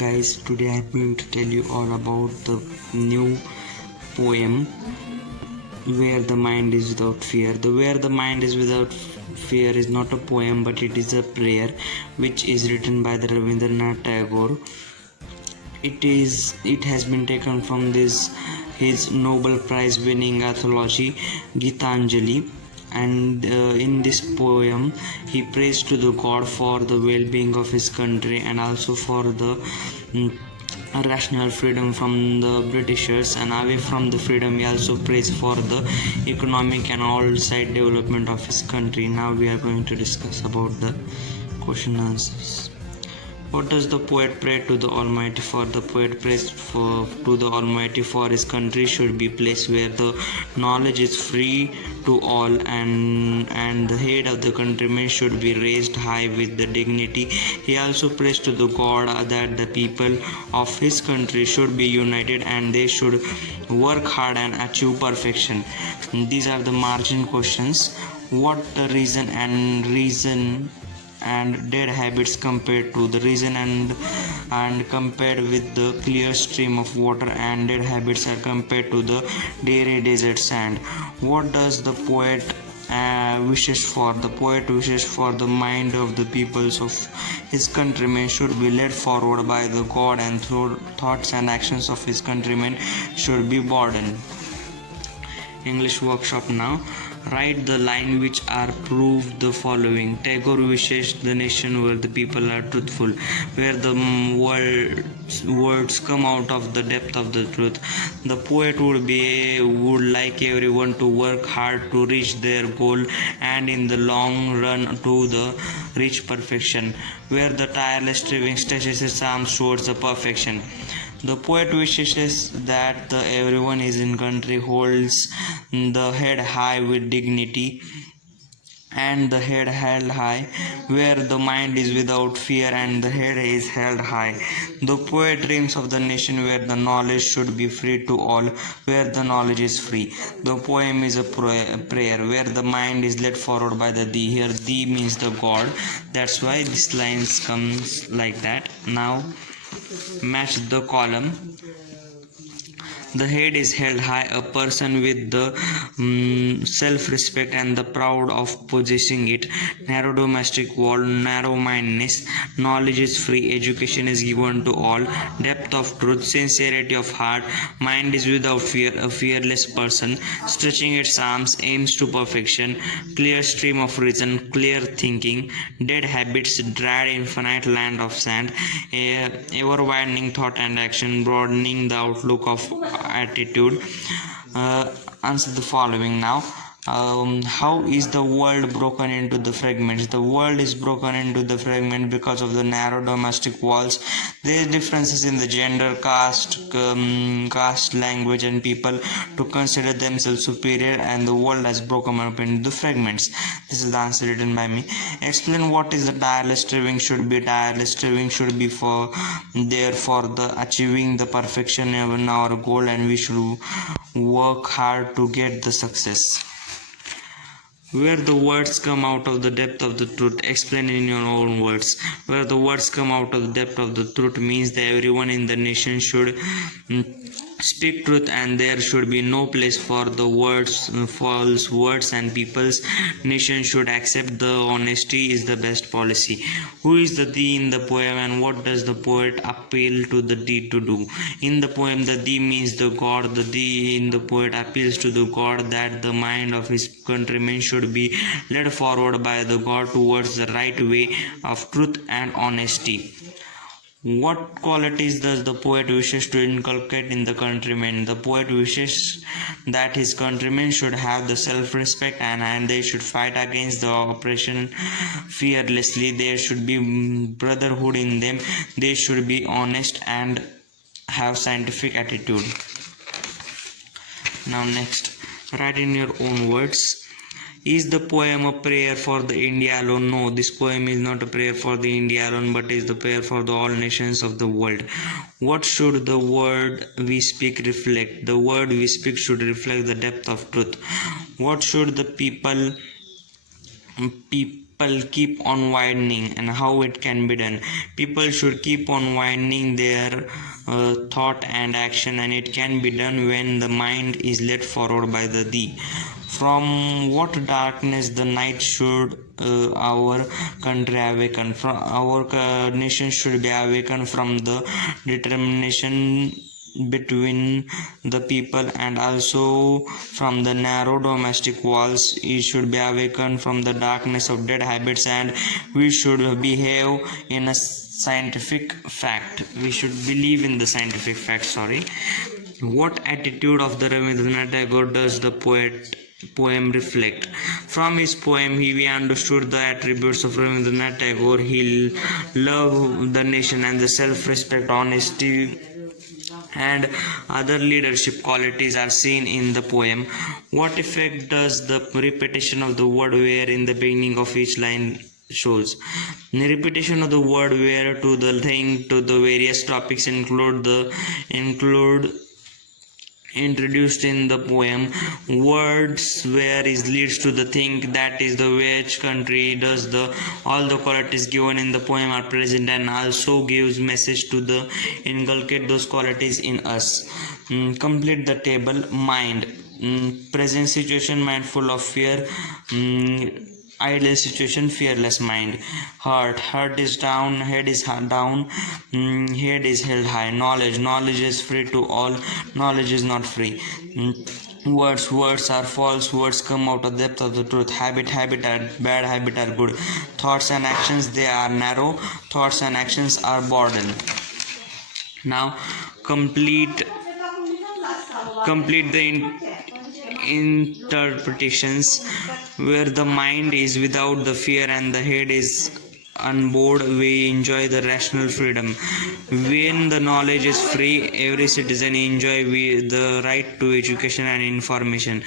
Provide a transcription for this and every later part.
Guys, today I'm going to tell you all about the new poem Where the Mind is Without Fear. The Where the Mind is Without Fear is not a poem, but it is a prayer which is written by the Rabindranath Tagore. It has been taken from his Nobel Prize winning anthology Gitanjali, and in this poem he prays to the God for the well-being of his country and also for the rational freedom from the Britishers, and away from the freedom he also prays for the economic and all side development of his country. Now we are going to discuss about the question and answers. What does the poet pray to the Almighty for? The poet prays to the Almighty for his country should be a place where the knowledge is free to all, and the head of the countrymen should be raised high with the dignity. He also prays to the God that the people of his country should be united and they should work hard and achieve perfection. These are the margin questions. What the reason and dead habits compared to the reason and compared with the clear stream of water, and dead habits are compared to the dairy desert sand. What does the poet wishes for? The poet wishes for the mind of the peoples of his countrymen should be led forward by the God, and through thoughts and actions of his countrymen should be broadened. English workshop now. Write the line which are prove the following. Tagore wishes the nation where the people are truthful, where the words come out of the depth of the truth. The poet would like everyone to work hard to reach their goal and in the long run to the reach perfection, where the tireless striving stretches its arms towards the perfection. The poet wishes that everyone in country holds the head high with dignity, and the head held high, where the mind is without fear and the head is held high. The poet dreams of the nation where the knowledge should be free to all, where the knowledge is free. The poem is a prayer where the mind is led forward by the thee. Here thee means the God. That's why this lines comes like that. Now match the column. The head is held high, a person with the self-respect and the proud of possessing it. Narrow domestic wall, narrow-mindedness. Knowledge is free, education is given to all. Depth of truth, sincerity of heart. Mind is without fear, a fearless person. Stretching its arms, aims to perfection. Clear stream of reason, clear thinking. Dead habits, dread infinite land of sand. Ever-widening thought and action, broadening the outlook of attitude. Answer the following now. How is the world broken into the fragments? The world is broken into the fragments because of the narrow domestic walls. There are differences in the gender, caste, language, and people to consider themselves superior, and the world has broken up into the fragments. This is the answer written by me. Explain what is the tireless striving should be. Tireless striving should be for the achieving the perfection in our goal, and we should work hard to get the success. Where the words come out of the depth of the truth. Explain in your own words. Where the words come out of the depth of the truth means that everyone in the nation should speak truth, and there should be no place for the false words, and people's nation should accept the honesty is the best policy. Who is the thee in the poem, and what does the poet appeal to the thee to do? In the poem, the thee means the God. The thee in the poet appeals to the God that the mind of his countrymen should be led forward by the God towards the right way of truth and honesty. What qualities does the poet wishes to inculcate in the countrymen? The poet wishes that his countrymen should have the self-respect and they should fight against the oppression fearlessly. There should be brotherhood in them. They should be honest and have scientific attitude. Now next, write in your own words. Is the poem a prayer for the India alone? No, this poem is not a prayer for the India alone, but is the prayer for the all nations of the world. What should the word we speak reflect? The word we speak should reflect the depth of truth. What should the people people keep on widening and how it can be done. People should keep on widening their thought and action, and it can be done when the mind is led forward by the thee. From what darkness the night should our country awaken, from our nation should be awakened from the determination between the people, and also from the narrow domestic walls. It should be awakened from the darkness of dead habits, and we should behave in a scientific fact. We should believe in the scientific fact. What attitude of the Rabindranath Tagore does the poem reflect? From his poem we understood the attributes of Rabindranath Tagore. He loved the nation and the self-respect, honesty, and other leadership qualities are seen in the poem. What effect does the repetition of the word where in the beginning of each line shows? The repetition of the word where to the thing to the various topics include introduced in the poem. Words where is leads to the thing, that is the which country does the all the qualities given in the poem are present, and also gives message to the inculcate those qualities in us. Complete the table. Mind, present situation, mindful of fear. Ideal situation, fearless mind. Heart is down, head is down, head is held high. Knowledge is free to all, knowledge is not free. Words are false, words come out of the depth of the truth. Habit are bad, habit are good. Thoughts and actions, they are narrow, thoughts and actions are broadened. Now complete the interpretations. Where the mind is without the fear and the head is on board, we enjoy the rational freedom. When the knowledge is free, every citizen enjoy the right to education and information.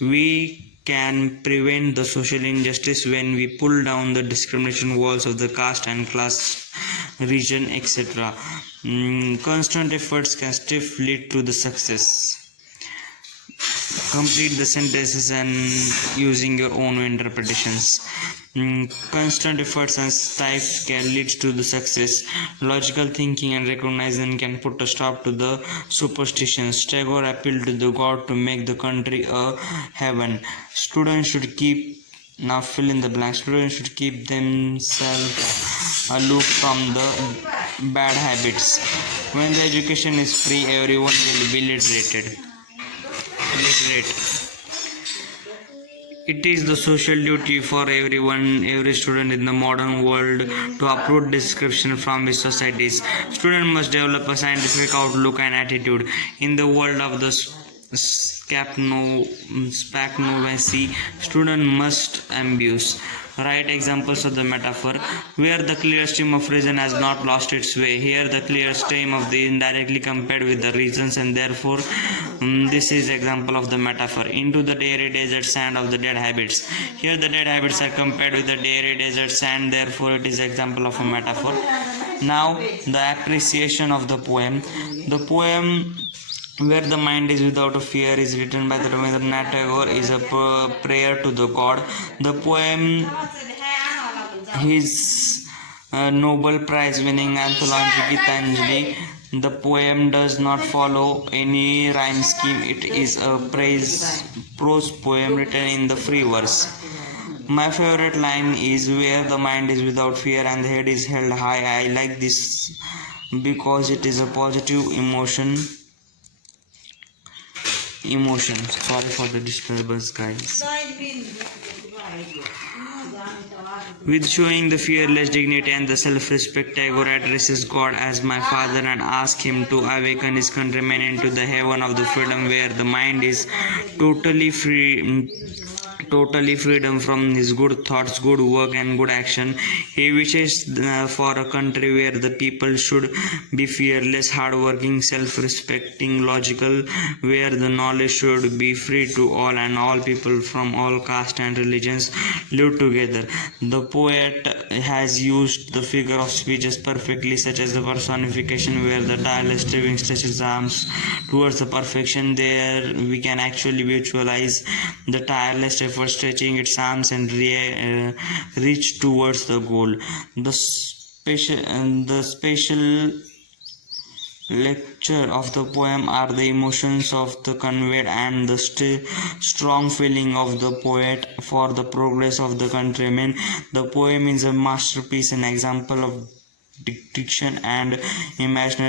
We can prevent the social injustice when we pull down the discrimination walls of the caste and class, region, etc. Constant efforts can still lead to the success. Complete the sentences and using your own interpretations. Constant efforts and strife can lead to the success. Logical thinking and recognition can put a stop to the superstitions. Tagore appealed to the God to make the country a heaven. Students should keep, now fill in the blanks, students should keep themselves aloof from the bad habits. When the education is free, everyone will be literate. It is the social duty for every student in the modern world to uproot description from his societies. Student must develop a scientific outlook and attitude. In the world of the spacnovacy, student must ambuse. Write examples of the metaphor. Where the clear stream of reason has not lost its way, here the clear stream of the indirectly compared with the reasons, and therefore this is example of the metaphor. Into the airy desert sand of the dead habits. Here the dead habits are compared with the airy desert sand, therefore it is example of a metaphor. Now the appreciation of the poem. The poem Where the Mind is Without a Fear is written by the Rabindranath Tagore is a prayer to the God. The poem, his Nobel Prize winning anthology Gitanjali. The poem does not follow any rhyme scheme. It is a prose poem written in the free verse. My favorite line is where the mind is without fear and the head is held high. I like this because it is a positive emotion. Sorry for the disturbance, guys. With showing the fearless dignity and the self-respect, Tagore addresses God as my father and asks him to awaken his countrymen into the heaven of the freedom where the mind is totally freedom from his good thoughts, good work and good action. He wishes for a country where the people should be fearless, hardworking, self-respecting, logical, where the knowledge should be free to all and all people from all castes and religions live together. The poet has used the figure of speeches perfectly, such as the personification where the tireless striving stretches arms towards the perfection. There we can actually visualize the tireless effort, stretching its arms and reach towards the goal. The special lecture of the poem are the emotions of the conveyed and the strong feeling of the poet for the progress of the countrymen. The poem is a masterpiece, an example of diction and imaginary